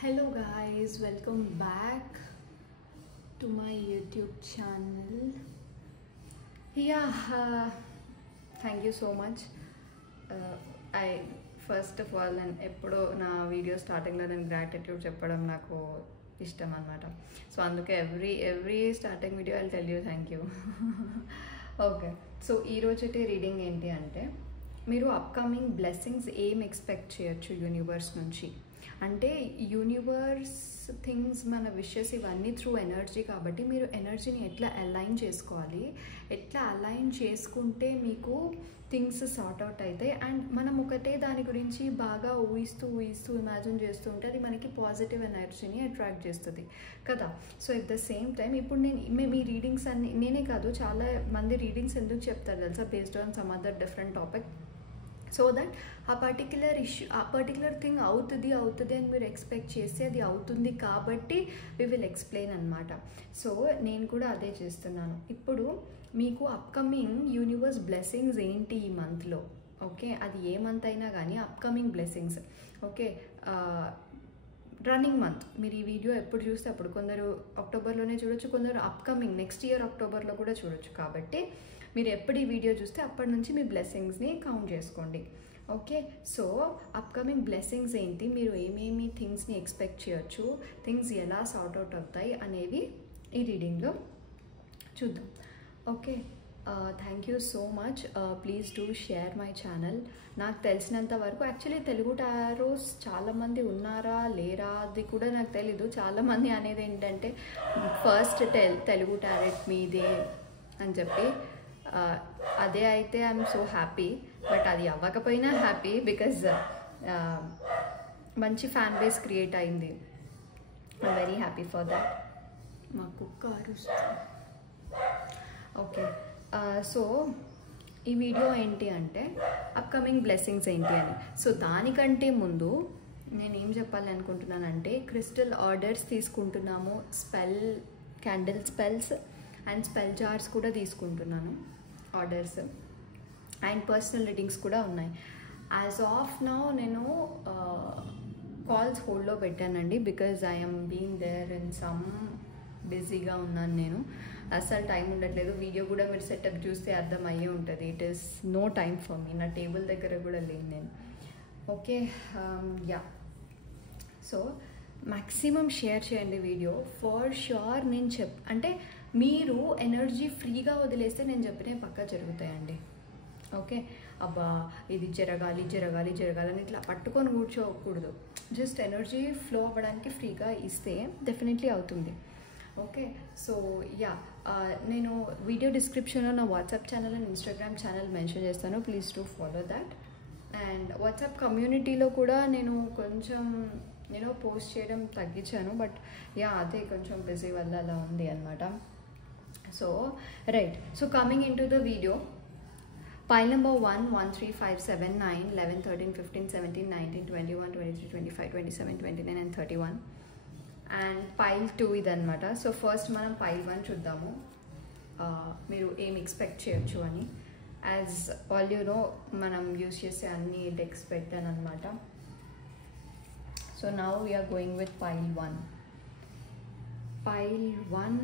Hello guys, welcome back to my YouTube channel. Thank you so much. I first of all and ఎప్పుడో నా video స్టార్టింగ్లో నేను gratitude చెప్పడం నాకు ఇష్టం అనమాట. సో అందుకే every starting video I'll tell you thank you. Okay, so ఈరోజుటి రీడింగ్ ఏంటి అంటే, మీరు అప్కమింగ్ బ్లెస్సింగ్స్ ఏం ఎక్స్పెక్ట్ చేయొచ్చు యూనివర్స్ నుంచి అంటే, యూనివర్స్ థింగ్స్ మన విషెస్ ఇవన్నీ త్రూ ఎనర్జీ కాబట్టి మీరు ఎనర్జీని ఎట్లా అలైన్ చేసుకోవాలి, ఎట్లా అలైన్ చేసుకుంటే మీకు థింగ్స్ సార్ట్ అవుట్ అవుతాయి. అండ్ మనం ఒకటే దాని గురించి బాగా ఊహిస్తూ ఇమాజిన్ చేస్తూ ఉంటే అది మనకి పాజిటివ్ ఎనర్జీని అట్రాక్ట్ చేస్తుంది కదా. So at the same time ఇప్పుడు మీ రీడింగ్స్ అన్ని నేనే కాదు, చాలా మంది రీడింగ్స్ ఎందుకు చెప్తారు తెలుసా, based on some other different topic. So that ఆ పర్టిక్యులర్ ఇష్యూ, ఆ పర్టిక్యులర్ థింగ్ అవుతుంది అని మీరు ఎక్స్పెక్ట్ చేస్తే అది అవుతుంది కాబట్టి వి విల్ ఎక్స్ప్లెయిన్ అనమాట. సో నేను కూడా అదే చేస్తున్నాను. ఇప్పుడు మీకు అప్కమింగ్ యూనివర్స్ బ్లెస్సింగ్స్ ఏంటి ఈ మంత్లో, ఓకే, అది ఏ మంత్ అయినా కానీ upcoming blessings, okay. Running month, మీరు ఈ వీడియో ఎప్పుడు చూస్తే అప్పుడు, కొందరు అక్టోబర్లోనే చూడొచ్చు, కొందరు అప్కమింగ్ నెక్స్ట్ ఇయర్ అక్టోబర్లో కూడా చూడొచ్చు. కాబట్టి మీరు ఎప్పుడు ఈ వీడియో చూస్తే అప్పటి నుంచి మీ బ్లెస్సింగ్స్ని కౌంట్ చేసుకోండి, ఓకే. సో అప్కమింగ్ బ్లెస్సింగ్స్ ఏంటి, మీరు ఏమేమి థింగ్స్ని ఎక్స్పెక్ట్ చేయొచ్చు, థింగ్స్ ఎలా సార్ట్ అవుట్ అవుతాయి అనేవి ఈ రీడింగ్లో చూద్దాం, okay. Thank you so much. Please do share my channel. నాకు తెలిసినంత వరకు యాక్చువల్లీ తెలుగు టారోస్ చాలామంది ఉన్నారా లేరా అది కూడా నాకు తెలీదు. చాలామంది అనేది ఏంటంటే ఫస్ట్ తెలుగు టారెట్ మీదే అని చెప్పి, అదే అయితే ఐఎమ్ సో హ్యాపీ. బట్ అది అవ్వకపోయినా హ్యాపీ, బికాజ్ మంచి ఫ్యాన్ బేస్ క్రియేట్ అయింది. I'm very happy for that. మా కుక్క అరుస్తుంది, ఓకే. సో ఈ వీడియో ఏంటి అంటే అప్కమింగ్ బ్లెస్సింగ్స్ ఏంటి అని. సో దానికంటే ముందు నేను ఏం చెప్పాలి అనుకుంటున్నానంటే, క్రిస్టల్ ఆర్డర్స్ తీసుకుంటున్నాము, candle spells and spell jars కూడా తీసుకుంటున్నాను, ఆర్డర్స్ అండ్ పర్సనల్ రీడింగ్స్ కూడా ఉన్నాయి. యాజ్ ఆఫ్ నౌ నేను కాల్స్ హోల్డ్లో పెట్టానండి, because I'm being there in some బిజీగా ఉన్నాను. నేను అస్సలు టైం ఉండట్లేదు. వీడియో కూడా మీరు సెటప్ చూస్తే అర్థం అయ్యే ఉంటుంది. It is no time for me. నా టేబుల్ దగ్గర కూడా లేను నేను, okay. Yeah, so maximum share చేయండి వీడియో ఫర్ ష్యూర్. నేను అంటే మీరు ఎనర్జీ ఫ్రీగా వదిలేస్తే నేను చెప్పినవి పక్కా జరుగుతాయండి, ఓకే. అబ్బా ఇది జరగాలి అని ఇట్లా పట్టుకొని కూర్చోకూడదు. జస్ట్ ఎనర్జీ ఫ్లో అవ్వడానికి ఫ్రీగా ఇస్తే డెఫినెట్లీ అవుతుంది, ఓకే. సో యా, నేను వీడియో డిస్క్రిప్షన్లో నా WhatsApp channel and Instagram channel mention చేస్తాను. Please to follow that. And WhatsApp కమ్యూనిటీలో కూడా నేను కొంచెం పోస్ట్ చేయడం తగ్గించాను, బట్ యా అదే కొంచెం బిజీ వల్ల అలా ఉంది అనమాట. So right, so coming in to the video. Pile number 1, 1, 3, 5, 7, 9, 11, 13, 15, 17, 19, 21, 23, 25, 27, 29 and 31. And pile 2 ఇదనమాట. సో ఫస్ట్ మనం పైల్ 1 చూద్దాము, మీరు ఏం ఎక్స్పెక్ట్ చేయొచ్చు అని. యాజ్ ఆల్ యూ నో, మనం యూస్ చేసే అన్ని డెక్స్ పెట్టాను అనమాట. So now we're going with pile 1. Pile 1,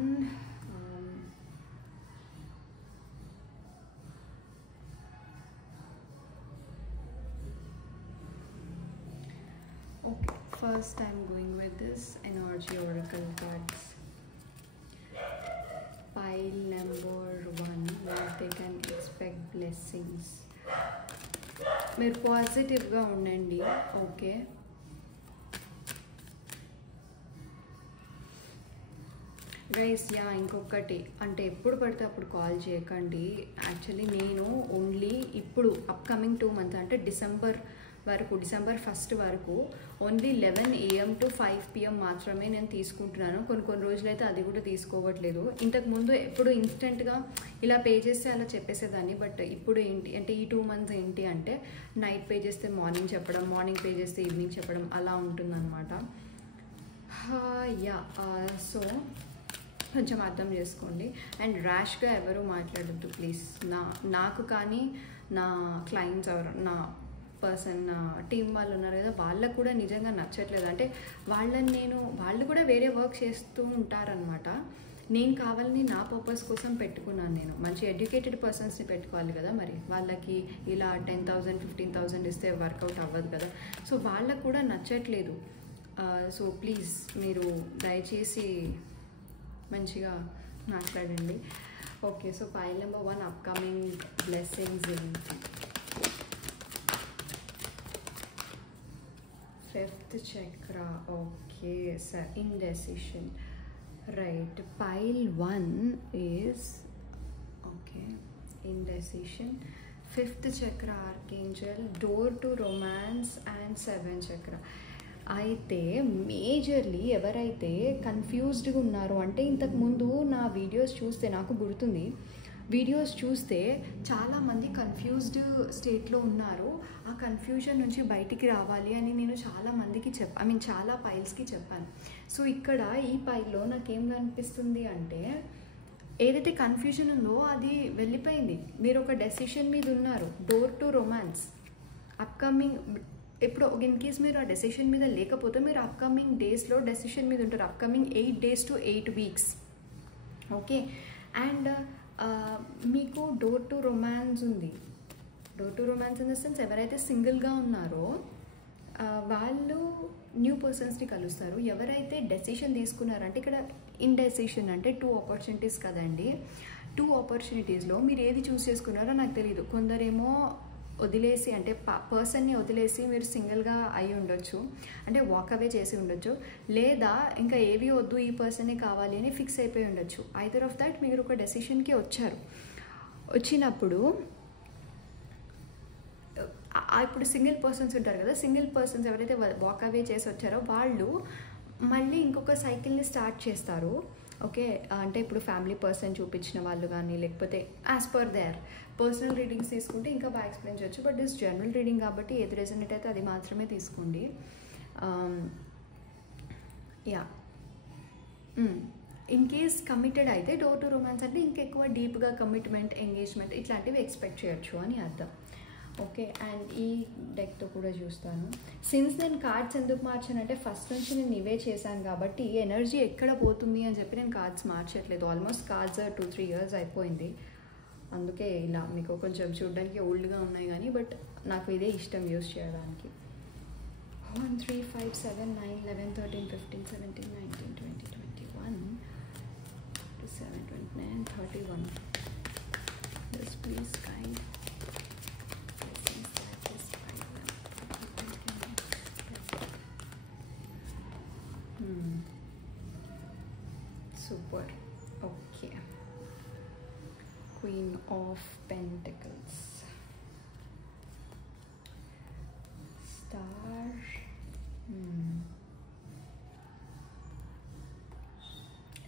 okay. First I'm going with this energy oracle cards. Pile number 1, where they can expect blessings. మీరు పాజిటివ్గా ఉండండి, ఓకే. గైస్, యా ఇంకొకటి అంటే ఎప్పుడు పడితే అప్పుడు కాల్ చేయకండి. యాక్చువల్లీ నేను ఓన్లీ ఇప్పుడు అప్కమింగ్ 2 months అంటే డిసెంబర్ 1st వరకు ఓన్లీ 11 AM to 5 PM మాత్రమే నేను తీసుకుంటున్నాను. కొన్ని రోజులైతే అది కూడా తీసుకోవట్లేదు. ఇంతకుముందు ఎప్పుడు ఇన్స్టెంట్గా ఇలా పే చేస్తే అలా చెప్పేసేదాన్ని, బట్ ఇప్పుడు ఏంటి అంటే ఈ 2 months ఏంటి అంటే నైట్ పే చేస్తే మార్నింగ్ చెప్పడం, మార్నింగ్ పే చేస్తే ఈవినింగ్ చెప్పడం అలా ఉంటుందన్నమాట. యా, సో కొంచెం అర్థం చేసుకోండి. అండ్ ర్యాష్గా ఎవరు మాట్లాడద్దు ప్లీజ్. నాకు కానీ నా క్లయింట్స్ ఎవరు, నా పర్సన్ టీం వాళ్ళు ఉన్నారు కదా, వాళ్ళకు కూడా నిజంగా నచ్చట్లేదు. అంటే వాళ్ళు కూడా వేరే వర్క్ చేస్తూ ఉంటారనమాట. నేను కావాలని నా పర్పస్ కోసం పెట్టుకున్నాను. నేను మంచి ఎడ్యుకేటెడ్ పర్సన్స్ని పెట్టుకోవాలి కదా, మరి వాళ్ళకి ఇలా 10,000 15,000 ఇస్తే వర్కౌట్ అవ్వదు కదా. సో వాళ్ళకు కూడా నచ్చట్లేదు. సో ప్లీజ్ మీరు దయచేసి మంచిగా మాట్లాడండి. Okay, so file number 1 upcoming blessings ఏంటి? 5th chakra. Okay, sir, indecision. Right, pile 1 is okay, indecision. 5th chakra archangel, door to romance, and 7th chakra. అయితే మేజర్లీ ఎవరైతే కన్ఫ్యూజ్డ్గా ఉన్నారో, అంటే ఇంతకుముందు నా వీడియోస్ చూస్తే నాకు గుర్తుంది, వీడియోస్ చూస్తే చాలామంది కన్ఫ్యూజ్డ్ స్టేట్లో ఉన్నారు. ఆ కన్ఫ్యూజన్ నుంచి బయటికి రావాలి అని నేను చాలామందికి చాలా పైల్స్కి చెప్పాను. సో ఇక్కడ ఈ పైల్లో నాకేం కనిపిస్తుంది అంటే, ఏదైతే కన్ఫ్యూజన్ ఉందో అది వెళ్ళిపోయింది. మీరు ఒక డెసిషన్ మీద ఉన్నారు, డోర్ టు రొమాన్స్. అప్కమింగ్ ఇప్పుడు ఇన్ కేస్ మీరు ఆ డెసిషన్ మీద లేకపోతే మీరు అప్కమింగ్ డేస్లో డెసిషన్ మీద ఉంటారు. Upcoming 8 days to 8 weeks. Okay, and మీకు డోర్ టు రొమాన్స్ ఉంది. Door to romance in the sense ఎవరైతే సింగిల్గా ఉన్నారో వాళ్ళు న్యూ పర్సన్స్ని కలుస్తారు. ఎవరైతే డెసిషన్ తీసుకున్నారంటే, ఇక్కడ ఇండెసిషన్ అంటే 2 opportunities కదండి. 2 opportunitiesలో మీరు ఏది చూస్ చేసుకున్నారో నాకు తెలియదు. కొందరేమో వదిలేసి, అంటే పర్సన్ని వదిలేసి మీరు సింగిల్గా అయి ఉండొచ్చు, అంటే వాక్ అవే చేసి ఉండొచ్చు. లేదా ఇంకా ఏవి వద్దు, ఈ పర్సనే కావాలి అని ఫిక్స్ అయిపోయి ఉండొచ్చు. ఐదర్ ఆఫ్ దాట్ మీరు ఒక డెసిషన్కి వచ్చారు. వచ్చినప్పుడు ఇప్పుడు సింగిల్ పర్సన్స్ ఉంటారు కదా, సింగిల్ పర్సన్స్ ఎవరైతే వాక్ అవే చేసి వచ్చారో వాళ్ళు మళ్ళీ ఇంకొక సైకిల్ని స్టార్ట్ చేస్తారు. ఓకే, అంటే ఇప్పుడు ఫ్యామిలీ పర్సన్ చూపించిన వాళ్ళు కానీ, లేకపోతే as per their personal readings తీసుకుంటే ఇంకా బాగా ఎక్స్ప్లెయిన్ చేయొచ్చు. బట్ దిస్ జనరల్ రీడింగ్ కాబట్టి ఏది రెజనేట్ అయితే అది మాత్రమే తీసుకోండి. యా, ఇన్ కేస్ కమిటెడ్ అయితే డోర్ టు రొమాన్స్ అంటే ఇంకెక్కువ డీప్గా కమిట్మెంట్, ఎంగేజ్మెంట్ ఇట్లాంటివి ఎక్స్పెక్ట్ చేయొచ్చు అని అర్థం. ఓకే, అండ్ ఈ డెక్తో కూడా చూస్తాను. సిన్స్ నేను కార్డ్స్ ఎందుకు మార్చానంటే, ఫస్ట్ నుంచి నేను ఇవే చేశాను కాబట్టి ఎనర్జీ ఎక్కడ పోతుంది అని చెప్పి నేను కార్డ్స్ మార్చట్లేదు. ఆల్మోస్ట్ కార్డ్స్ 2-3 years అయిపోయింది. అందుకే ఇలా మీకు కొంచెం చూడడానికి ఓల్డ్గా ఉన్నాయి కానీ, బట్ నాకు ఇదే ఇష్టం యూస్ చేయడానికి. 1 3 5 7 9 11 13 15 17 19 20 21 27 29 31. Just please kind. Super. Okay. Queen of Pentacles. Star.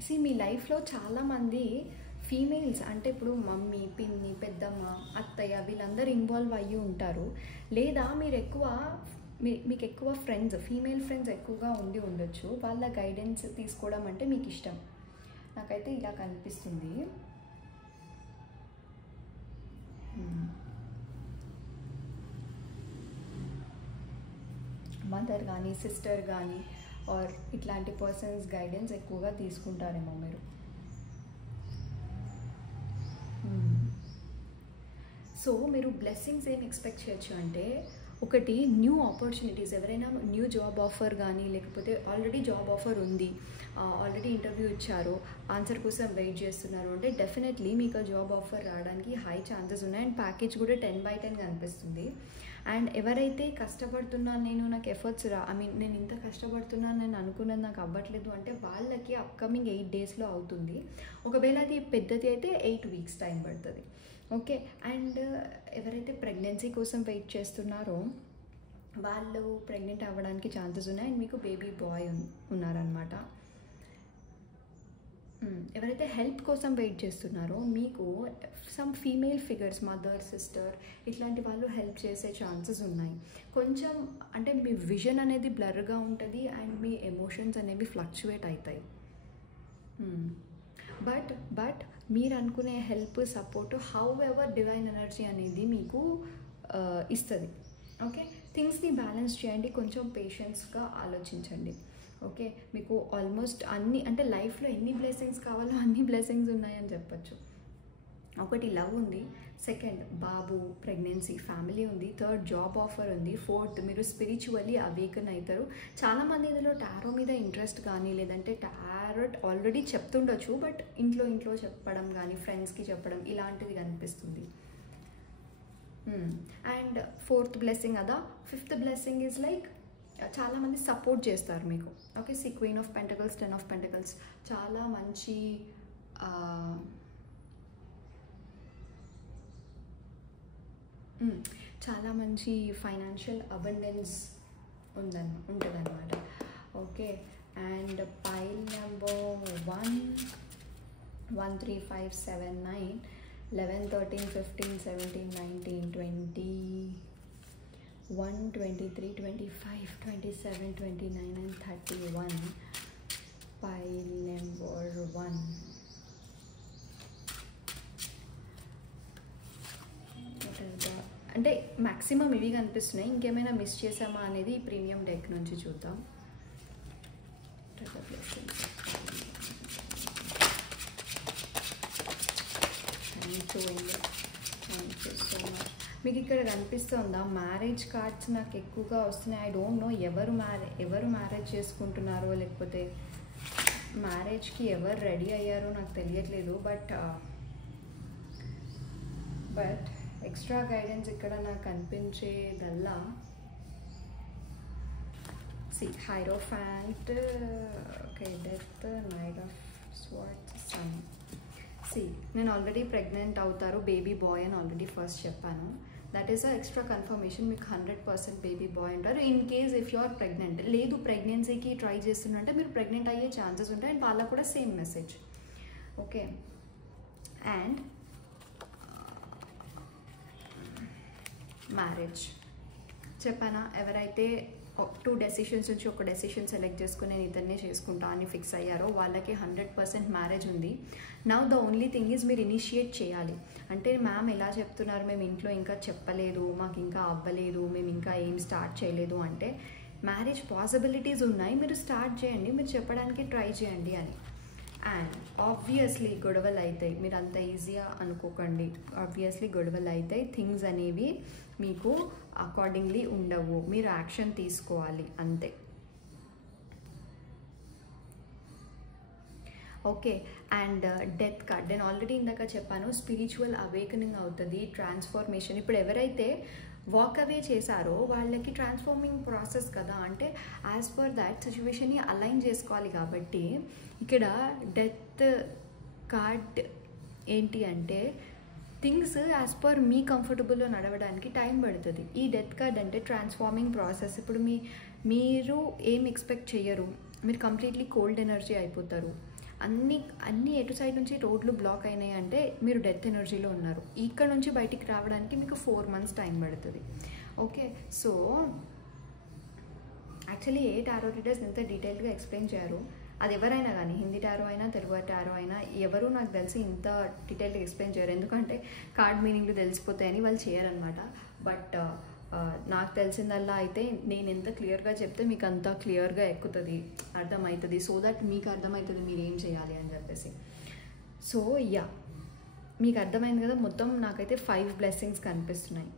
See, మీ లైఫ్లో చాలామంది ఫీమేల్స్, అంటే ఇప్పుడు మమ్మీ, పిన్ని, పెద్దమ్మ, అత్తయ్య వీళ్ళందరూ ఇన్వాల్వ్ అయ్యి ఉంటారు. లేదా మీకు ఎక్కువ ఫ్రెండ్స్, ఫీమేల్ ఫ్రెండ్స్ ఎక్కువగా ఉండి ఉండొచ్చు. వాళ్ళ గైడెన్స్ తీసుకోవడం అంటే మీకు ఇష్టం. నాకైతే ఇలా కనిపిస్తుంది. మదర్ కానీ, సిస్టర్ కానీ, ఆర్ ఇట్లాంటి పర్సన్స్ గైడెన్స్ ఎక్కువగా తీసుకుంటారేమో మీరు. సో మీరు బ్లెస్సింగ్స్ ఏం ఎక్స్పెక్ట్ చేయొచ్చు అంటే, ఒకటి న్యూ ఆపర్చునిటీస్. ఎవరైనా న్యూ జాబ్ ఆఫర్ కానీ, లేకపోతే ఆల్రెడీ జాబ్ ఆఫర్ ఉంది, ఆల్రెడీ ఇంటర్వ్యూ ఇచ్చారు, ఆన్సర్ కోసం వెయిట్ చేస్తున్నారు అంటే డెఫినెట్లీ మీకు ఆ జాబ్ ఆఫర్ రావడానికి హై ఛాన్సెస్ ఉన్నాయి. అండ్ ప్యాకేజ్ కూడా 10/10 కనిపిస్తుంది. అండ్ ఎవరైతే కష్టపడుతున్నాను, నాకు ఎఫర్ట్స్ నేను ఇంత కష్టపడుతున్నాను, నేను అనుకున్నది నాకు అవ్వట్లేదు అంటే వాళ్ళకి అప్కమింగ్ 8 daysలో అవుతుంది. ఒకవేళ అది పెద్దది అయితే 8 weeks టైం పడుతుంది. ఓకే, అండ్ ఎవరైతే ప్రెగ్నెన్సీ కోసం వెయిట్ చేస్తున్నారో వాళ్ళు ప్రెగ్నెంట్ అవ్వడానికి ఛాన్సెస్ ఉన్నాయి. అండ్ మీకు బేబీ బాయ్ ఉన్నారనమాట. ఎవరైతే హెల్ప్ కోసం వెయిట్ చేస్తున్నారో మీకు some female figures, mother, sister ఇట్లాంటి వాళ్ళు హెల్ప్ చేసే ఛాన్సెస్ ఉన్నాయి. కొంచెం అంటే మీ విజన్ అనేది బ్లర్గా ఉంటుంది అండ్ మీ ఎమోషన్స్ అనేవి ఫ్లక్చువేట్ అవుతాయి. బట్ మీరు అనుకునే help, support, how ever divine energy అనేది మీకు ఇస్తుంది. ఓకే, థింగ్స్ని బ్యాలెన్స్ చేయండి, కొంచెం పేషెన్స్గా ఆలోచించండి. ఓకే, మీకు ఆల్మోస్ట్ అన్ని అంటే లైఫ్లో ఎన్ని బ్లెస్సింగ్స్ కావాలో అన్ని బ్లెస్సింగ్స్ ఉన్నాయని చెప్పచ్చు. ఒకటి లవ్ ఉంది, సెకండ్ బాబు, ప్రెగ్నెన్సీ, ఫ్యామిలీ ఉంది, థర్డ్ జాబ్ ఆఫర్ ఉంది, ఫోర్త్ మీరు స్పిరిచువల్లీ అవేకన్ అవుతారు. చాలామంది ఇందులో టారో మీద ఇంట్రెస్ట్ కానీ లేదంటే టారోట్ ఆల్రెడీ చెప్తుండొచ్చు, బట్ ఇంట్లో చెప్పడం కానీ ఫ్రెండ్స్కి చెప్పడం ఇలాంటిది కనిపిస్తుంది. అండ్ ఫోర్త్ బ్లెస్సింగ్ అదా. ఫిఫ్త్ బ్లెస్సింగ్ ఈజ్ లైక్ చాలామంది సపోర్ట్ చేస్తారు మీకు. Okay, see queen of pentacles, 10 of pentacles, చాలా మంచి చాలా మంచి ఫైనాన్షియల్ అబండెన్స్ ఉంటుందన్నమాట. Okay, and pile number 1, 1, 3, 5, 7, 9, 11, 13, 15, 17, 19, 20, 1, 23, 25, 27, 29 and 31. Pile number 1. అంటే మ్యాక్సిమం ఇవి కనిపిస్తున్నాయి, ఇంకేమైనా మిస్ చేసామా అనేది ఈ ప్రీమియం డెక్ నుంచి చూద్దాం. మీకు ఇక్కడ కనిపిస్తుందా మ్యారేజ్ కార్డ్స్ నాకు ఎక్కువగా వస్తున్నాయి. ఐ డోంట్ నో ఎవరు మ్యారేజ్ చేసుకుంటున్నారో లేకపోతే మ్యారేజ్కి ఎవరు రెడీ అయ్యారో నాకు తెలియట్లేదు. బట్ ఎక్స్ట్రా గైడెన్స్ ఇక్కడ నాకు కనిపించేదల్లా hierophant, okay, death, knight of swords, sun. నేను ఆల్రెడీ ప్రెగ్నెంట్ అవుతారు, బేబీ బాయ్ అని ఆల్రెడీ ఫస్ట్ చెప్పాను. That is a extra confirmation. మీకు 100% బేబీ బాయ్ అంటారు. In case if you are pregnant, లేదు ప్రెగ్నెన్సీకి ట్రై చేస్తున్నంటే మీరు ప్రెగ్నెంట్ అయ్యే ఛాన్సెస్ ఉంటాయి. అండ్ వాళ్ళకు కూడా same message. Okay, and marriage చెప్పానా, ఎవరైతే 2 డెసిషన్స్ నుంచి ఒక డెసిషన్ సెలెక్ట్ చేసుకుని నేను ఇతన్నే చేసుకుంటా అని ఫిక్స్ అయ్యారో వాళ్ళకి 100% మ్యారేజ్ ఉంది. Now the only thing is మీరు ఇనిషియేట్ చేయాలి. అంటే మ్యామ్ ఎలా చెప్తున్నారు, మేము ఇంట్లో ఇంకా చెప్పలేదు, మాకు ఇంకా అవ్వలేదు, మేము ఇంకా ఏం స్టార్ట్ చేయలేదు అంటే మ్యారేజ్ పాసిబిలిటీస్ ఉన్నాయి, మీరు స్టార్ట్ చేయండి, మీరు చెప్పడానికి ట్రై చేయండి అని. అండ్ ఆబ్వియస్లీ గొడవలు అవుతాయి, మీరు అంత ఈజీగా అనుకోకండి. ఆబ్వియస్లీ గొడవలు అవుతాయి, థింగ్స్ అనేవి మీకు అకార్డింగ్లీ ఉండవు, మీరు యాక్షన్ తీసుకోవాలి అంతే. ఓకే, అండ్ డెత్ కార్డ్ నేను ఆల్రెడీ ఇందాక చెప్పాను, స్పిరిచువల్ అవేకనింగ్ అవుతుంది, ట్రాన్స్ఫర్మేషన్. ఇప్పుడు ఎవరైతే వాక్ అవే చేశారో వాళ్ళకి ట్రాన్స్ఫార్మింగ్ ప్రాసెస్ కదా, అంటే యాజ్ పర్ దాట్ సిచ్యువేషన్ని అలైన్ చేసుకోవాలి. కాబట్టి ఇక్కడ డెత్ కార్డ్ ఏంటి అంటే థింగ్స్ యాజ్ పర్ మీ కంఫర్టబుల్లో నడవడానికి టైం పడుతుంది. ఈ డెత్ కార్డ్ అంటే ట్రాన్స్ఫార్మింగ్ ప్రాసెస్. ఇప్పుడు మీరు ఏం ఎక్స్పెక్ట్ చేయరు, మీరు కంప్లీట్లీ కోల్డ్ ఎనర్జీ అయిపోతారు. అన్ని ఎటు సైడ్ నుంచి రోడ్లు బ్లాక్ అయినాయి అంటే మీరు డెత్ ఎనర్జీలో ఉన్నారు. ఇక్కడ నుంచి బయటికి రావడానికి మీకు 4 months టైం పడుతుంది. ఓకే, సో యాక్చువల్లీ ఏ టారో రీడర్స్ ఇంత డీటెయిల్గా ఎక్స్ప్లెయిన్ చేయరు. అది ఎవరైనా కానీ, హిందీ టారో అయినా తెలుగు టారో అయినా, ఎవరు నాకు తెలిసి ఇంత డీటెయిల్గా ఎక్స్ప్లెయిన్ చేయరు. ఎందుకంటే కార్డ్ మీనింగ్లు తెలిసిపోతాయని వాళ్ళు చేయరనమాట. బట్ నాకు తెలిసిందల్లా అయితే నేను ఎంత క్లియర్గా చెప్తే మీకు అంత క్లియర్గా ఎక్కుతుంది, అర్థమవుతుంది. సో దట్ మీకు అర్థమవుతుంది మీరు ఏం చేయాలి అని చెప్పేసి. సో మీకు అర్థమైంది కదా. మొత్తం నాకైతే 5 బ్లెస్సింగ్స్ కనిపిస్తున్నాయి.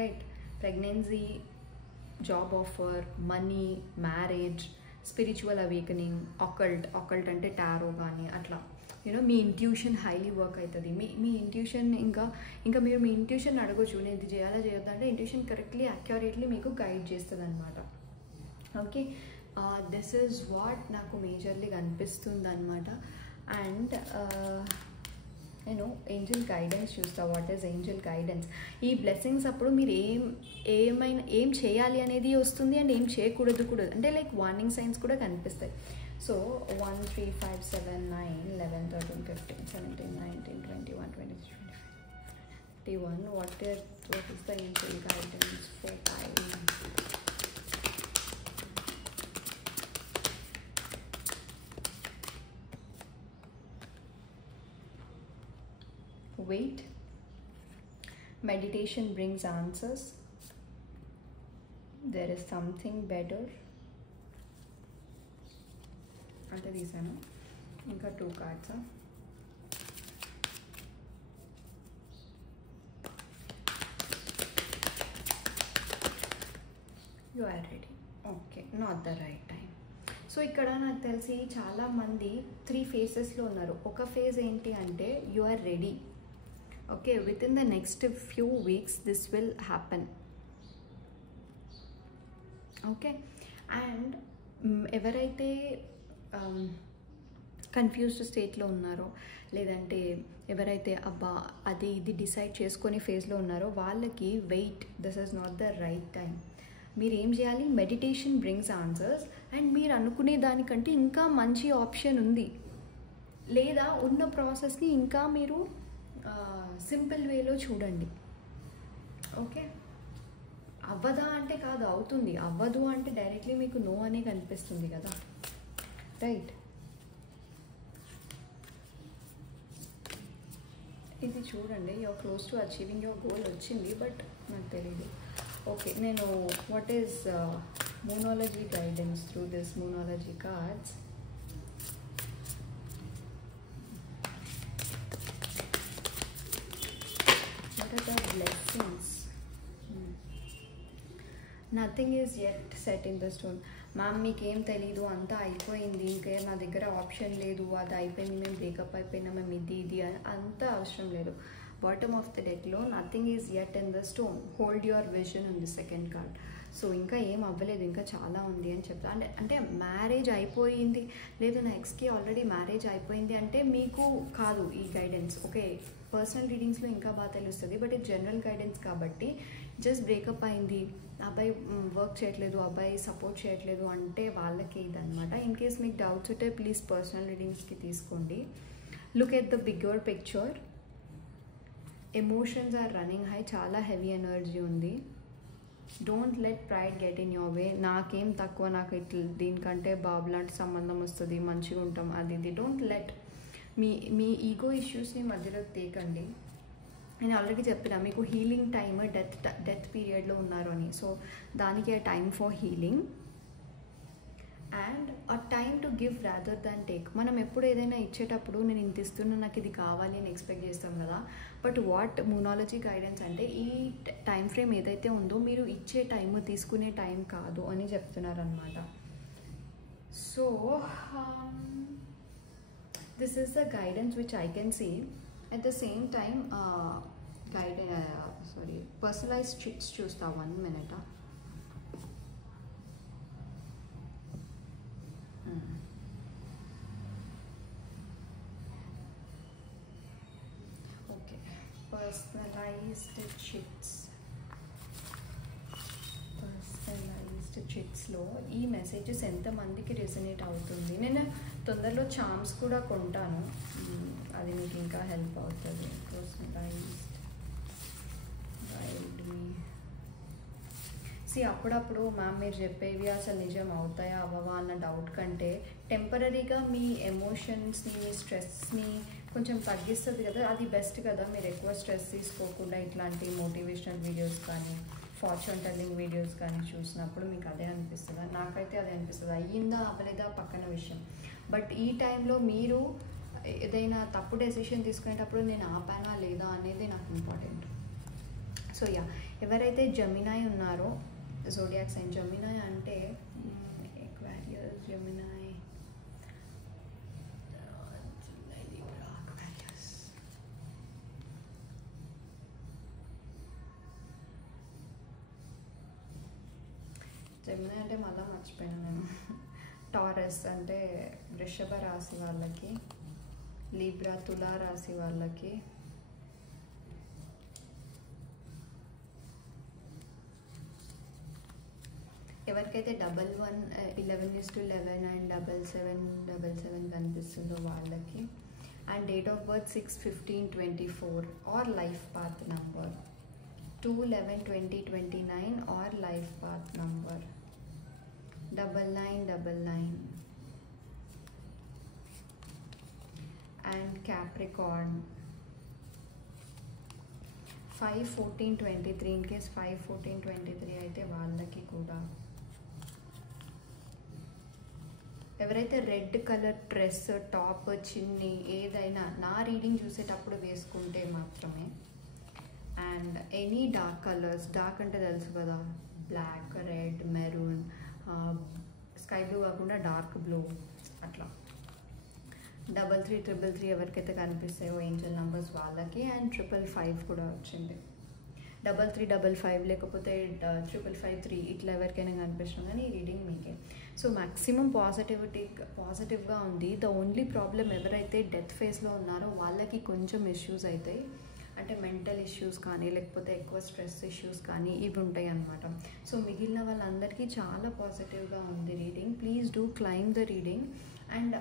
Right, pregnancy, job offer, money, marriage, spiritual awakening, occult అంటే టారో కానీ అట్లా. మీ ఇంట్యూషన్ హైలీ వర్క్ అవుతుంది. మీ ఇంట్యూషన్ ఇంకా మీరు మీ ఇంట్యూషన్ అడగొచ్చు, నేను ఇది చేయాలా చేయొద్దు అంటే ఇంట్యూషన్ కరెక్ట్లీ అక్యురేట్లీ మీకు గైడ్ చేస్తుంది అనమాట. ఓకే, దిస్ ఈజ్ వాట్ నాకు మేజర్లీ కనిపిస్తుంది అనమాట. అండ్ నేను ఏంజల్ గైడెన్స్ చూస్తా. What is Angel guidance? ఈ బ్లెస్సింగ్స్ అప్పుడు మీరు ఏం చేయాలి అనేది వస్తుంది అండ్ ఏం చేయకూడదు కూడా, అంటే లైక్ వార్నింగ్ సైన్స్ కూడా కనిపిస్తాయి. So 1, 3, 5, 7, 9, 11, 13, 15, 17, 19, 21, 22, 21. What is the angel guidance for time? Wait. Meditation brings answers. is something better అంటే తీసాను. ఇంకా 2 cards. You are ready. Okay, not the right time. So ఇక్కడ నాకు తెలిసి చాలామంది 3 ఫేజెస్లో ఉన్నారు. ఒక ఫేజ్ ఏంటి అంటే you are ready. Okay, within the next few weeks this will happen. Okay, and ఎవరైతే కన్ఫ్యూజ్డ్ స్టేట్లో ఉన్నారో, లేదంటే ఎవరైతే అబ్బా అది ఇది డిసైడ్ చేసుకొని ఫేజ్లో ఉన్నారో వాళ్ళకి wait, this is not the right time. మీరు ఏం చేయాలి, మెడిటేషన్ బ్రింగ్స్ ఆన్సర్స్. అండ్ మీరు అనుకునే దానికంటే ఇంకా మంచి ఆప్షన్ ఉంది, లేదా ఉన్న ప్రాసెస్ని ఇంకా మీరు సింపుల్ వేలో చూడండి. ఓకే, అవ్వదా అంటే కాదు, అవుతుంది. అవ్వదు అంటే డైరెక్ట్లీ మీకు నో అనే కనిపిస్తుంది కదా, రైట్? ఇది చూడండి, your close to achieving your goal వచ్చింది, బట్ నాకు తెలియదు. ఓకే, నేను what is moonology guidance through this moonology cards. What are the blessings? Nothing is yet set in the stone. Ma'am మీకేం తెలీదు, అంతా అయిపోయింది, ఇంకేం నా దగ్గర ఆప్షన్ లేదు, అది అయిపోయింది, మేము బ్రేకప్ అయిపోయినా, మేము ఇది అంతా అవసరం లేదు. బాటమ్ ఆఫ్ ద డెక్లో nothing is yet in the stone, hold your vision ఉంది సెకండ్ కార్డ్. సో ఇంకా ఏం అవ్వలేదు, ఇంకా చాలా ఉంది అని చెప్తా. అంటే మ్యారేజ్ అయిపోయింది, లేదు నా ఎక్స్కి ఆల్రెడీ మ్యారేజ్ అయిపోయింది అంటే మీకు కాదు ఈ గైడెన్స్. ఓకే, పర్సనల్ రీడింగ్స్లో ఇంకా బాగా తెలుస్తుంది, బట్ ఇది జనరల్ గైడెన్స్ కాబట్టి జస్ట్ బ్రేకప్ అయింది, అబ్బాయి వర్క్ చేయట్లేదు, అబ్బాయి సపోర్ట్ చేయట్లేదు అంటే వాళ్ళకి ఇదనమాట. ఇన్ కేస్ మీకు డౌట్స్ ఉంటే ప్లీజ్ పర్సనల్ రీడింగ్స్కి తీసుకోండి. Look at the bigger picture. Emotions are running high, చాలా హెవీ ఎనర్జీ ఉంది. Don't let pride get in your way. నాకేం తక్కువ, నాకు ఇట్లా దీనికంటే బాబు లాంటి సంబంధం వస్తుంది, మంచిగా ఉంటాం, అది ఇది. డోంట్ లెట్ మీ ఈగో ఇష్యూస్ని మధ్యలోకి తేకండి. నేను ఆల్రెడీ చెప్పినా మీకు హీలింగ్ టైమ్, డెత్ పీరియడ్లో ఉన్నారు అని. సో దానికి ఆ time for healing and a time to give rather than take. మనం ఎప్పుడు ఏదైనా ఇచ్చేటప్పుడు నేను ఇంత ఇస్తున్నా, నాకు ఇది కావాలి అని ఎక్స్పెక్ట్ చేస్తాం కదా. బట్ వాట్ మూనాలజీ గైడెన్స్ అంటే ఈ టైం ఫ్రేమ్ ఏదైతే ఉందో మీరు ఇచ్చే టైం, తీసుకునే టైం కాదు అని చెప్తున్నారు అనమాట. So this is the guidance which I can see. At the same time personalize chits చూస్తా. 1 minute. ఓకే, పర్సనలైజ్డ్ చిట్స్లో ఈ మెసేజెస్ ఎంతమందికి రెజనేట్ అవుతుంది. నేను తొందరలో చామ్స్ కూడా కొంటాను, అది మీకు ఇంకా హెల్ప్ అవుతుంది. పర్సనలైజ్డ్ గైడ్ మీ. అప్పుడప్పుడు మ్యామ్ మీరు చెప్పేవి అసలు నిజం అవుతాయా అవ్వవా అన్న డౌట్ కంటే టెంపరీగా మీ ఎమోషన్స్ని, మీ స్ట్రెస్ని కొంచెం తగ్గిస్తుంది కదా, అది బెస్ట్ కదా. మీరు ఎక్కువ స్ట్రెస్ తీసుకోకుండా ఇట్లాంటి మోటివేషనల్ వీడియోస్ కానీ, ఫార్చ్యూన్ టెల్లింగ్ వీడియోస్ కానీ చూసినప్పుడు మీకు అదే అనిపిస్తుందా? నాకైతే అదే అనిపిస్తుంది. అయ్యిందా అవ్వలేదా పక్కన విషయం, బట్ ఈ టైంలో మీరు ఏదైనా తప్పు డెసిషన్ తీసుకునేటప్పుడు నేను ఆపానా లేదా అనేది నాకు ఇంపార్టెంట్. సో ఎవరైతే జెమినాయ్ ఉన్నారో, జోడియాక్ సైన్ జెమినాయ్ అంటే ఎక్వారియస్, జెమినాయ్, జెమినాయ్ అంటే మళ్ళీ మర్చిపోయాను నేను. టారస్ అంటే వృషభ రాశి వాళ్ళకి, లీబ్రా తులా రాశి వాళ్ళకి, ఎవరికైతే 11 11:11 అండ్ 77 కనిపిస్తుందో వాళ్ళకి, and date of birth 6/15/24 or life path number 2/11/2029 or life path number 9999 and Capricorn 5/14/23. In case 5/14/23 అయితే వాళ్ళకి కూడా ఎవరైతే రెడ్ కలర్ డ్రెస్, టాప్, చిన్ని ఏదైనా నా రీడింగ్ చూసేటప్పుడు వేసుకుంటే మాత్రమే, and any dark colours, dark అంటే తెలుసు కదా, black, red, maroon, sky blue కాకుండా డార్క్ బ్లూ, అట్లా 3333 ఎవరికైతే కనిపిస్తాయో ఏంజల్ నెంబర్స్ వాళ్ళకి, అండ్ 555 కూడా వచ్చింది. 3355 లేకపోతే 5553 ఇట్లా ఎవరికైనా కనిపించడం కానీ ఈ రీడింగ్ మీకే. సో మ్యాక్సిమం పాజిటివ్గా ఉంది. ద ఓన్లీ ప్రాబ్లం ఎవరైతే డెత్ ఫేజ్లో ఉన్నారో వాళ్ళకి కొంచెం ఇష్యూస్ అవుతాయి, అంటే మెంటల్ ఇష్యూస్ కానీ లేకపోతే ఎక్కువ స్ట్రెస్ ఇష్యూస్ కానీ ఇవి ఉంటాయి అన్నమాట. సో మిగిలిన వాళ్ళందరికీ చాలా పాజిటివ్గా ఉంది reading. Please do claim the reading. And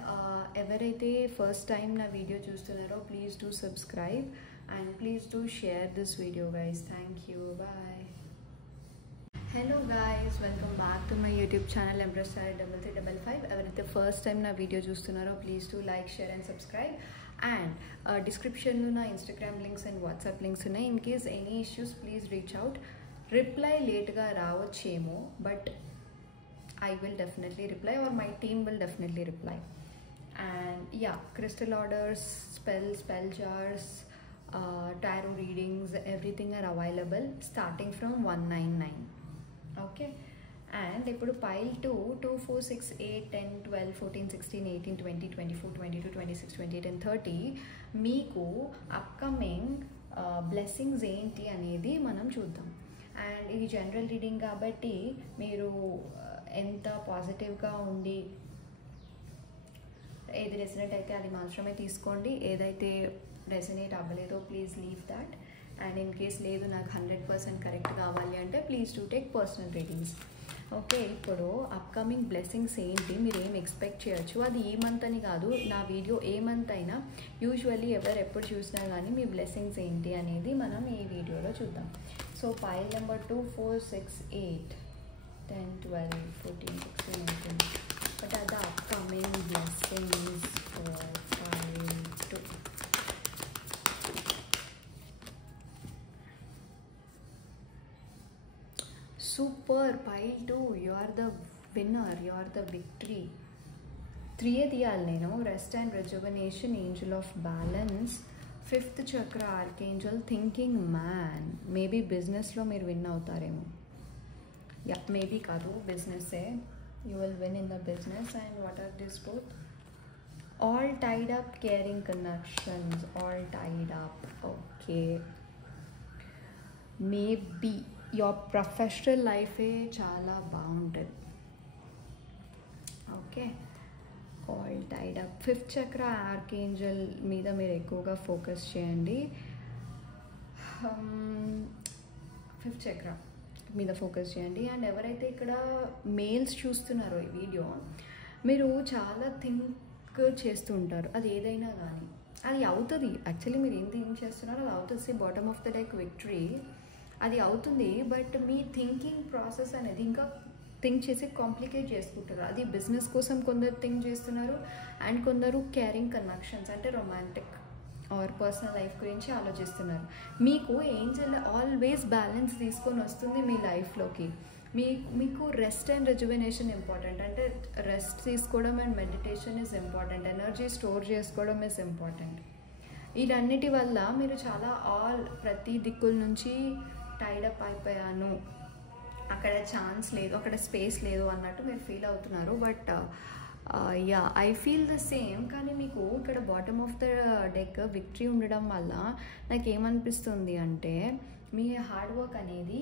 ఎవరైతే ఫస్ట్ టైం నా వీడియో చూస్తున్నారో please do subscribe and please do share this video guys. Thank you. Bye. Hello guys, welcome back to my YouTube channel Empress Sarah 3355. ఎవరైతే first time నా video చూస్తున్నారో please to like, share and subscribe. And డిస్క్రిప్షన్లో నా Instagram links and WhatsApp links ఉన్నాయి. In case any issues please reach out. Reply లేట్గా రావచ్చేమో, but I will definitely reply, or my team will definitely reply. And yeah, crystal orders, spell jars, tarot readings, everything are available starting from 199. Okay, and ఇప్పుడు pile 2 2 4 6 8 10 12 14 16 18 20 24 22 26 28 and 30 మీకు upcoming blessings ఏంటి అనేది మనం చూద్దాం. And ఇది general reading కాబట్టి మీరు ఎంత పాజిటివ్గా ఉండి ఏది రెసినేట్ అయితే అది మాత్రమే తీసుకోండి. ఏదైతే రెసినేట్ అవ్వలేదో please leave that. And in case లేదు నాకు 100% కరెక్ట్ కావాలి అంటే please to take personal readings. Okay, ఇప్పుడు అప్కమింగ్ బ్లెస్సింగ్స్ ఏంటి, మీరు ఏం ఎక్స్పెక్ట్ చేయొచ్చు, అది ఏ మంత్ అని కాదు, నా వీడియో ఏ మంత్ అయినా యూజువల్లీ ఎప్పుడు చూసినా కానీ మీ బ్లెస్సింగ్స్ ఏంటి అనేది మనం ఈ వీడియోలో చూద్దాం. So pile number 2 4 6 8 10 12 14 16 18. What are the upcoming blessings for pile 2? Super, pile 2, you are the winner, you are the victory. 3 తీయాలి నేను. Rest and rejuvenation, angel of balance, 5th chakra archangel, thinking man. Maybe బిజినెస్లో మీరు win అవుతారేమో. Yeah, maybe కాదు, బిజినెస్సే. You will win in the business. And what are these both? All tied up, caring connections, all tied up. Okay, maybe your professional life చాలా బాగుంటుంది. Okay, all tied up. 5th chakra archangel మీద మీరు ఎక్కువగా focus చేయండి. 5th చక్ర మీద focus చేయండి. And ఎవరైతే ఇక్కడ మెయిల్స్ చూస్తున్నారో ఈ వీడియో, మీరు చాలా థింక్ చేస్తూ ఉంటారు, అది ఏదైనా కానీ అది అవుతుంది. యాక్చువల్లీ మీరు ఏం థింక్ చేస్తున్నారో అది అవుతుంది. Bottom of the deck victory అది అవుతుంది. బట్ మీ థింకింగ్ ప్రాసెస్ అనేది ఇంకా థింక్ చేసి కాంప్లికేట్ చేసుకుంటారు. అది బిజినెస్ కోసం కొందరు థింక్ చేస్తున్నారు, అండ్ కొందరు కేరింగ్ కనెక్షన్స్ అంటే రొమాంటిక్ ఆర్ పర్సనల్ లైఫ్ గురించి ఆలోచిస్తున్నారు. మీకు ఏంజల్ ఆల్వేస్ బ్యాలెన్స్ తీసుకొని వస్తుంది మీ లైఫ్లోకి. మీకు రెస్ట్ అండ్ రెజువనేషన్ ఇంపార్టెంట్, అంటే రెస్ట్ తీసుకోవడం and meditation is important. Energy store చేసుకోవడం ఈజ్ ఇంపార్టెంట్. వీటన్నిటి వల్ల మీరు చాలా ప్రతి దిక్కుల నుంచి టైడప్ అయిపోయాను, అక్కడ ఛాన్స్ లేదు, అక్కడ స్పేస్ లేదు అన్నట్టు మీరు ఫీల్ అవుతున్నారు. But yeah, I feel the same. కానీ మీకు ఇక్కడ bottom of the deck victory ఉండడం వల్ల నాకు ఏమనిపిస్తుంది అంటే మీ హార్డ్ వర్క్ అనేది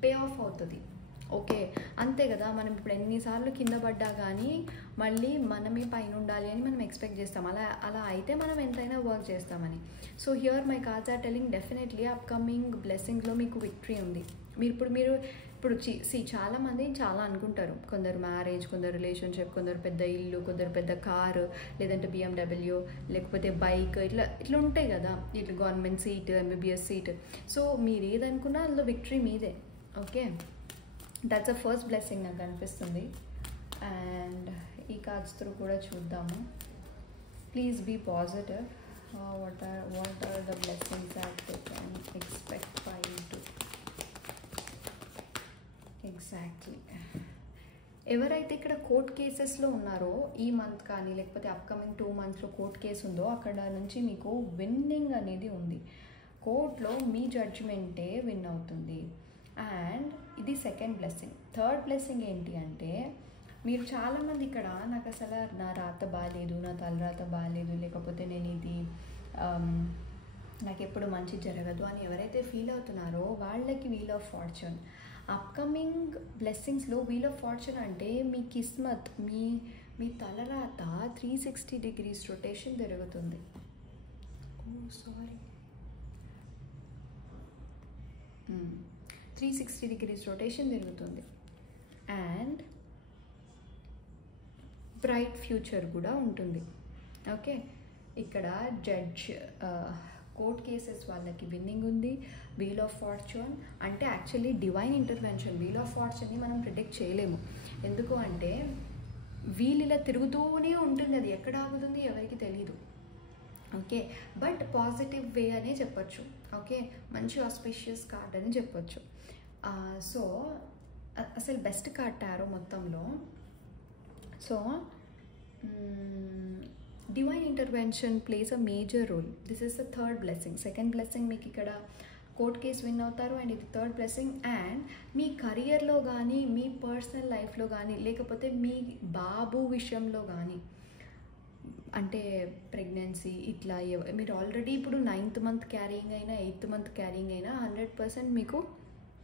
పే ఆఫ్ అవుతుంది. ఓకే, అంతే కదా. మనం ఇప్పుడు ఎన్నిసార్లు కింద పడ్డా కానీ మళ్ళీ మనమే పైన ఉండాలి అని మనం ఎక్స్పెక్ట్ చేస్తాం. అలా అయితే మనం ఎంతైనా వర్క్ చేస్తామని. So here my cards are telling definitely upcoming బ్లెస్సింగ్స్లో మీకు విక్టరీ ఉంది. ఇప్పుడు చాలామంది చాలా అనుకుంటారు. కొందరు మ్యారేజ్, కొందరు రిలేషన్షిప్, కొందరు పెద్ద ఇల్లు, కొందరు పెద్ద కారు, లేదంటే BMW, లేకపోతే బైక్, ఇట్లా ఉంటాయి కదా. ఇట్లా government seat, MBBS seat. So మీరు ఏదనుకున్నా అందులో విక్టరీ మీదే. Okay, that's the first blessing నాకు అనిపిస్తుంది. అండ్ ఈ కార్డ్స్ త్రూ కూడా చూద్దాము. Please be positive. What are the blessings that they can expect pile 2? Exactly. ఎవరైతే ఇక్కడ కోర్ట్ కేసెస్లో ఉన్నారో ఈ మంత్ కానీ లేకపోతే అప్కమింగ్ 2 monthsలో కోర్ట్ కేసు ఉందో అక్కడ నుంచి మీకు విన్నింగ్ అనేది ఉంది. కోర్టులో మీ జడ్జిమెంటే విన్ అవుతుంది. అండ్ ఇది సెకండ్ బ్లెస్సింగ్. థర్డ్ బ్లెస్సింగ్ ఏంటి అంటే మీరు చాలామంది ఇక్కడ నాకు అసలు నా రాత బాగాలేదు, నా తలరాత బాగాలేదు, లేకపోతే నేను ఇది నాకు ఎప్పుడు మంచి జరగదు అని ఎవరైతే ఫీల్ అవుతున్నారో వాళ్ళకి వీల్ ఆఫ్ ఫార్చ్యూన్. అప్కమింగ్ బ్లెస్సింగ్స్లో వీల్ ఆఫ్ ఫార్చ్యూన్ అంటే మీ కిస్మత్, మీ తలరాత 360 degrees రొటేషన్ జరుగుతుంది. సారీ 360 degrees రొటేషన్ జరుగుతుంది. అండ్ బ్రైట్ ఫ్యూచర్ కూడా ఉంటుంది. ఓకే, ఇక్కడ జడ్జ్ కోర్ట్ కేసెస్ వాళ్ళకి విన్నింగ్ ఉంది. వీల్ ఆఫ్ ఫార్చ్యూన్ అంటే actually divine intervention. Wheel of ఫార్చ్యూన్ని మనం ప్రిడిక్ట్ చేయలేము. ఎందుకు అంటే వీల్ ఇలా తిరుగుతూనే ఉంటుంది, అది ఎక్కడ ఆగుతుంది ఎవరికి తెలీదు. ఓకే, బట్ పాజిటివ్ వే అనే చెప్పొచ్చు. ఓకే, మంచి ఆస్పిషియస్ కార్డ్ అని చెప్పొచ్చు. సో అసలు బెస్ట్ కార్డ్ టారో మొత్తంలో. So divine intervention plays a major role. This is the third blessing. Second blessing మీకు ఇక్కడ కోర్ట్ కేసు విన్ అవుతారు. అండ్ ఇది థర్డ్ బ్లెస్సింగ్. అండ్ మీ కెరియర్లో కానీ మీ పర్సనల్ లైఫ్లో కానీ లేకపోతే మీ బాబు విషయంలో కానీ అంటే ప్రెగ్నెన్సీ ఇట్లా మీరు ఆల్రెడీ ఇప్పుడు 9th month క్యారింగ్ అయినా 8th month క్యారింగ్ అయినా 100% మీకు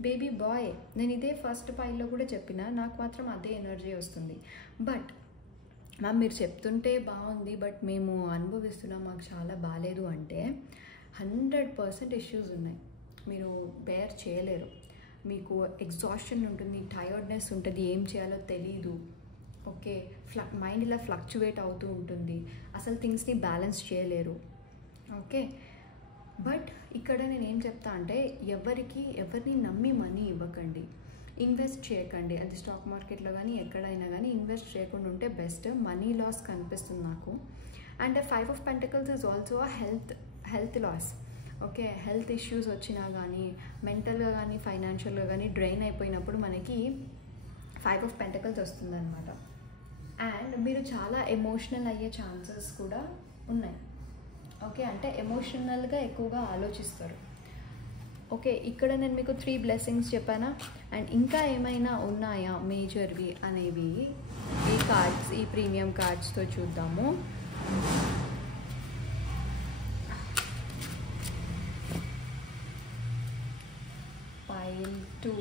బేబీ బాయ్. నేను ఇదే ఫస్ట్ పైల్లో కూడా చెప్పిన, నాకు మాత్రం అదే ఎనర్జీ వస్తుంది. బట్ మ్యామ్ మీరు చెప్తుంటే బాగుంది, బట్ మేము అనుభవిస్తున్నాం, మాకు చాలా బాగాలేదు అంటే 100% ఇష్యూస్ ఉన్నాయి. మీరు బేర్ చేయలేరు. మీకు ఎగ్జాస్షన్ ఉంటుంది, టైర్డ్నెస్ ఉంటుంది, ఏం చేయాలో తెలీదు. ఓకే, మైండ్ ఇలా ఫ్లక్చువేట్ అవుతూ ఉంటుంది, అసలు థింగ్స్ని బ్యాలెన్స్ చేయలేరు. ఓకే, బట్ ఇక్కడ నేను ఏం చెప్తా అంటే ఎవరిని నమ్మి మనీ ఇవ్వకండి, ఇన్వెస్ట్ చేయకండి. అది స్టాక్ మార్కెట్లో కానీ ఎక్కడైనా కానీ ఇన్వెస్ట్ చేయకుండా ఉంటే బెస్ట్. మనీ లాస్ కనిపిస్తుంది నాకు. And 5 of Pentacles is also a health loss. Okay, health issues వచ్చినా కానీ మెంటల్గా కానీ ఫైనాన్షియల్గా కానీ డ్రైన్ అయిపోయినప్పుడు మనకి 5 of Pentacles వస్తుందన్నమాట. అండ్ మీరు చాలా ఎమోషనల్ అయ్యే ఛాన్సెస్ కూడా ఉన్నాయి. ఓకే, అంటే ఎమోషనల్గా ఎక్కువగా ఆలోచిస్తారు. ఓకే, ఇక్కడ నేను మీకు 3 blessings చెప్పానా? అండ్ ఇంకా ఏమైనా ఉన్నాయా మేజర్వి అనేవి ఈ కార్డ్స్, ఈ ప్రీమియం కార్డ్స్తో చూద్దాము. Pile 2.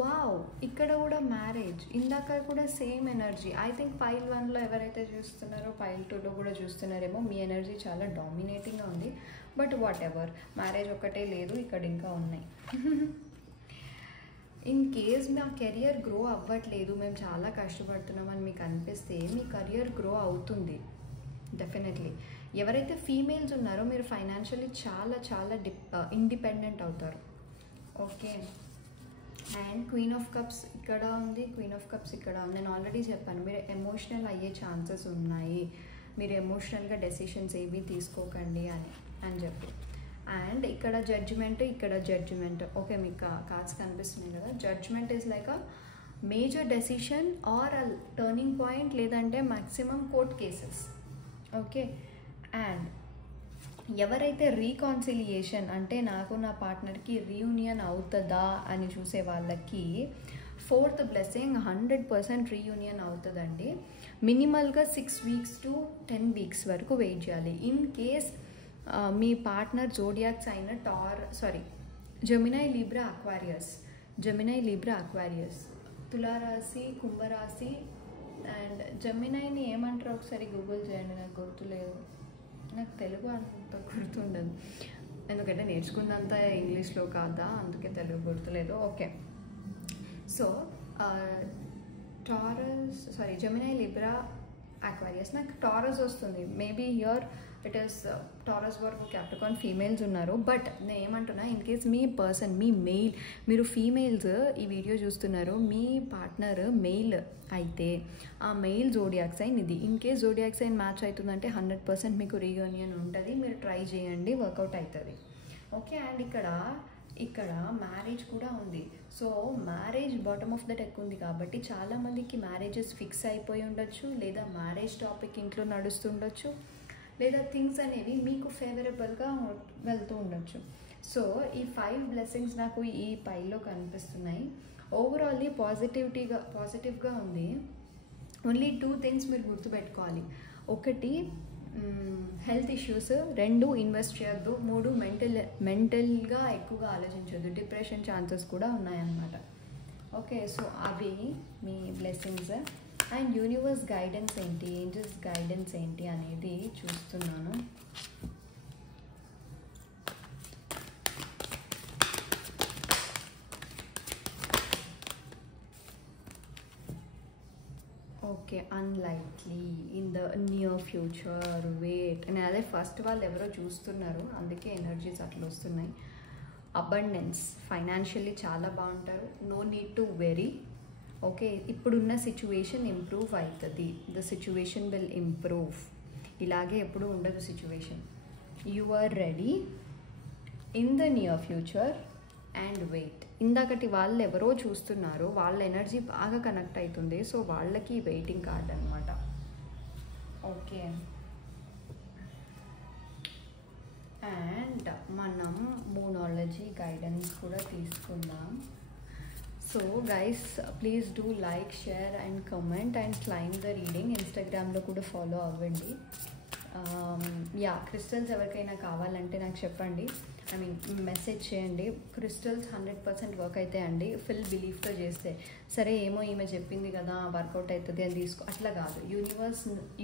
వావ్, ఇక్కడ కూడా మ్యారేజ్. ఇందాక కూడా same energy. I think pile 1లో ఎవరైతే చూస్తున్నారో పైల్ 2లో కూడా చూస్తున్నారేమో. మీ ఎనర్జీ చాలా డామినేటింగ్గా ఉంది. బట్ వాట్ ఎవర్, మ్యారేజ్ ఒక్కటే లేదు, ఇక్కడ ఇంకా ఉన్నాయి. ఇన్ కేస్ మా కెరియర్ గ్రో అవ్వట్లేదు, మేము చాలా కష్టపడుతున్నామని మీకు అనిపిస్తే మీ కెరియర్ గ్రో అవుతుంది డెఫినెట్లీ. ఎవరైతే ఫీమేల్స్ ఉన్నారో మీరు ఫైనాన్షియల్లీ చాలా చాలా ఇండిపెండెంట్ అవుతారు. Okay, and queen of cups ఇక్కడ ఉంది, క్వీన్ ఆఫ్ కప్స్ ఇక్కడ ఉంది. నేను ఆల్రెడీ చెప్పాను మీరు ఎమోషనల్ అయ్యే ఛాన్సెస్ ఉన్నాయి, మీరు ఎమోషనల్గా డెసిషన్స్ ఏవి తీసుకోకండి అని చెప్పి. అండ్ ఇక్కడ జడ్జిమెంట్, ఇక్కడ జడ్జిమెంట్. ఓకే, మీకు కార్డ్స్ కనిపిస్తున్నాయి కదా. Judgement is like a major decision or a turning point, లేదంటే maximum court cases. Okay, and ఎవరైతే రీకాన్సిలియేషన్ అంటే నాకు నా పార్ట్నర్కి రీయూనియన్ అవుతుందా అని చూసే వాళ్ళకి 4th blessing 100% రీయూనియన్ అవుతుందండి. మినిమల్గా 6 weeks to 10 weeks వరకు వెయిట్ చేయాలి. In case me partner zodiacs అయిన జెమినై లిబ్రా అక్వారియస్, తులారాశి, కుంభరాశి. అండ్ జెమినైని ఏమంటారు ఒకసారి గూగుల్ చేయండి, నాకు గుర్తులేదు. నాకు తెలుగు అంత గుర్తుండదు, ఎందుకంటే నేర్చుకున్నంత ఇంగ్లీష్లో కాదా, అందుకే తెలుగు గుర్తులేదు. Okay, so Gemini Libra Aquarius. నాకు టారస్ వస్తుంది. Maybe here it is Taurus వరకు క్యాప్రికాన్ ఫీమేల్స్ ఉన్నారు. బట్ నేను ఏమంటున్నా, ఇన్ కేస్ మీ పర్సన్, మీ మెయిల్, మీరు ఫీమేల్స్ ఈ వీడియో చూస్తున్నారు, మీ పార్ట్నర్ మెయిల్ అయితే ఆ మెయిల్ జోడియాక్ సైన్ ఇది. In case zodiac sign match అవుతుందంటే 100% మీకు రీయూనియన్ ఉంటుంది. మీరు ట్రై చేయండి, వర్కౌట్ అవుతుంది. ఓకే. అండ్ ఇక్కడ మ్యారేజ్ కూడా ఉంది. So marriage bottom of the deck ఉంది కాబట్టి చాలామందికి మ్యారేజెస్ ఫిక్స్ అయిపోయి ఉండొచ్చు, లేదా మ్యారేజ్ టాపిక్ ఇంట్లో నడుస్తుండొచ్చు, లేదా థింగ్స్ అనేవి మీకు ఫేవరబుల్గా వెళ్తూ ఉండొచ్చు. సో ఈ 5 బ్లెస్సింగ్స్ నాకు ఈ పైలో కనిపిస్తున్నాయి. ఓవరాల్లీ పాజిటివ్గా ఉంది. ఓన్లీ 2 థింగ్స్ మీరు గుర్తుపెట్టుకోవాలి. ఒకటి హెల్త్ ఇష్యూస్, 2 ఇన్వెస్ట్ చేయొద్దు, 3 మెంటల్గా ఎక్కువగా ఆలోచించొద్దు, డిప్రెషన్ ఛాన్సెస్ కూడా ఉన్నాయన్నమాట. ఓకే. సో అవి మీ బ్లెస్సింగ్స్. అండ్ యూనివర్స్ గైడెన్స్ ఏంటి, ఏంజల్స్ గైడెన్స్ ఏంటి అనేది చూస్తున్నాను. Okay. Unlikely, in the near future, wait. నేను అదే ఫస్ట్ వాళ్ళు ఎవరో చూస్తున్నారు, అందుకే ఎనర్జీస్ అట్లా వస్తున్నాయి. అబండెన్స్, ఫైనాన్షియల్లీ చాలా బాగుంటారు. No need to worry. Okay. ఇప్పుడున్న సిచ్యువేషన్ ఇంప్రూవ్ అవుతుంది. The situation will improve. ఇలాగే ఎప్పుడు ఉండదు situation. You are ready in the near future and wait. ఇందాకటి వాళ్ళు ఎవరో చూస్తున్నారు, వాళ్ళ ఎనర్జీ బాగా కనెక్ట్ అవుతుంది. సో వాళ్ళకి వెయిటింగ్ కార్డ్ అనమాట. ఓకే. అండ్ మనం మూనాలజీ గైడెన్స్ కూడా తీసుకుందాం. So guys, please do like, share and comment and claim the reading. ఇన్స్టాగ్రామ్లో కూడా ఫాలో అవ్వండి. క్రిస్టల్స్ ఎవరికైనా కావాలంటే నాకు చెప్పండి, మెసేజ్ చేయండి. క్రిస్టల్స్ 100% వర్క్ అవుతాయి అండి, ఫుల్ బిలీఫ్తో చేస్తే. సరే ఏమో ఈమె చెప్పింది కదా వర్కౌట్ అవుతుంది అని తీసుకో, అట్లా కాదు.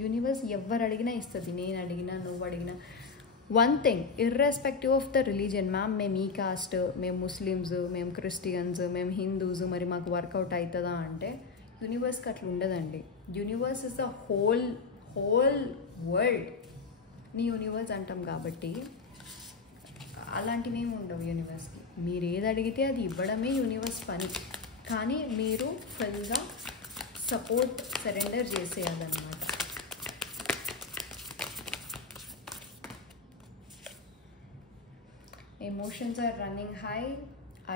యూనివర్స్ ఎవరు అడిగినా ఇస్తుంది. నేను అడిగినా, నువ్వు అడిగినా. One thing, irrespective of the religion, ma'am మేము ఈ కాస్ట్, మేము ముస్లిమ్స్, మేము క్రిస్టియన్స్, మేము హిందూస్, మరి మాకు వర్కౌట్ అవుతుందా అంటే యూనివర్స్కి అట్లా ఉండదండి. Universe is the whole world. నీ యూనివర్స్ అంటాం కాబట్టి అలాంటివి ఏమి ఉండవు యూనివర్స్కి. మీరు ఏది అడిగితే అది ఇవ్వడమే యూనివర్స్ పని. కానీ మీరు ఫుల్గా సరెండర్ చేసేయాలన్నమాట. Emotions are running high,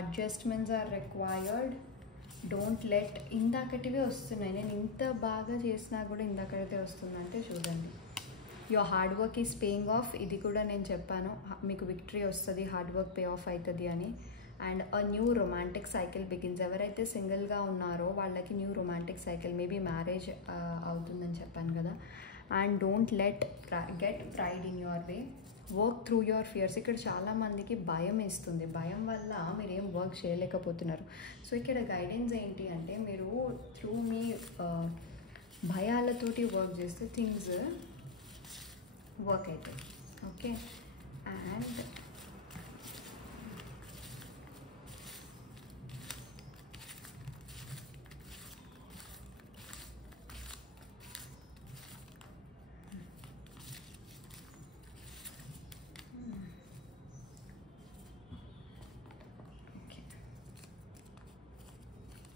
adjustments are required. Don't let. ఇందాకటివే వస్తున్నాయి. నేను ఇంత బాగా చేసినా కూడా ఇందాకటివే వస్తుందంటే చూడండి. Your hard work is paying off. ఇది కూడా నేను చెప్పాను, మీకు విక్టరీ వస్తుంది, హార్డ్ వర్క్ పే ఆఫ్ అవుతుంది అని. And a new romantic cycle begins. ఎవరైతే సింగిల్గా ఉన్నారో వాళ్ళకి new romantic cycle, maybe marriage అవుతుందని చెప్పాను కదా. And don't get pride in your way. Work through your fears. ఇక్కడ చాలామందికి భయం వేస్తుంది, భయం వల్ల మీరు ఏం వర్క్ చేయలేకపోతున్నారు. సో ఇక్కడ గైడెన్స్ ఏంటి అంటే, మీరు త్రూ మీ భయాలతోటి వర్క్ చేస్తే థింగ్స్ వర్క్ అవుతాయి. ఓకే. అండ్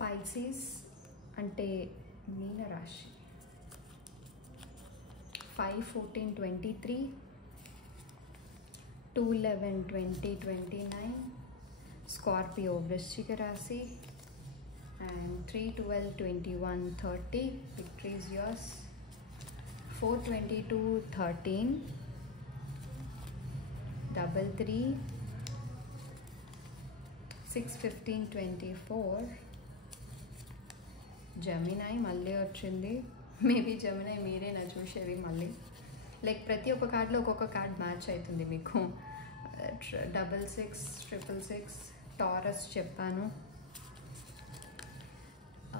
పైసీస్ అంటే మీనరాశి. 5/14/23, 2/11/2029. స్కార్పియో వృశ్చిక రాశి. And 3/12/21/30. Victory is yours. 4/22/13. 33. 6/15/24. Gemini మళ్ళీ వచ్చింది. మేబీ జెమినై మీరేనా చూసేది మళ్ళీ. లైక్ ప్రతి ఒక్క కార్డులో ఒక్కొక్క కార్డ్ మ్యాచ్ అవుతుంది మీకు. 6666. టారస్ చెప్పాను.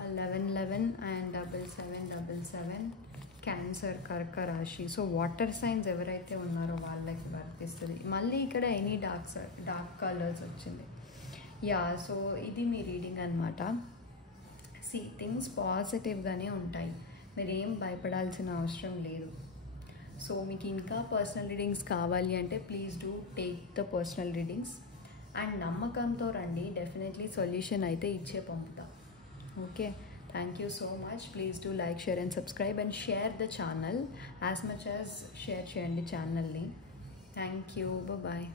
1111 అండ్ 7777. క్యాన్సర్, కర్క రాశి. సో వాటర్ సైన్స్ ఎవరైతే ఉన్నారో వాళ్ళకి వర్తిస్తుంది. మళ్ళీ ఇక్కడ ఎనీ డార్క్ కలర్స్ వచ్చింది. సో ఇది మీ రీడింగ్ అనమాట. థింగ్స్ పాజిటివ్గానే ఉంటాయి. మీరు ఏం భయపడాల్సిన అవసరం లేదు. సో మీకు ఇంకా పర్సనల్ రీడింగ్స్ కావాలి అంటే please do take the personal readings. And నమ్మకంతో రండి, డెఫినెట్లీ సొల్యూషన్ అయితే ఇచ్చే పంపుతా. Okay, thank you so much. Please do like, share and subscribe and share the channel as much as share చేయండి ఛానల్ని. Thank you, bye.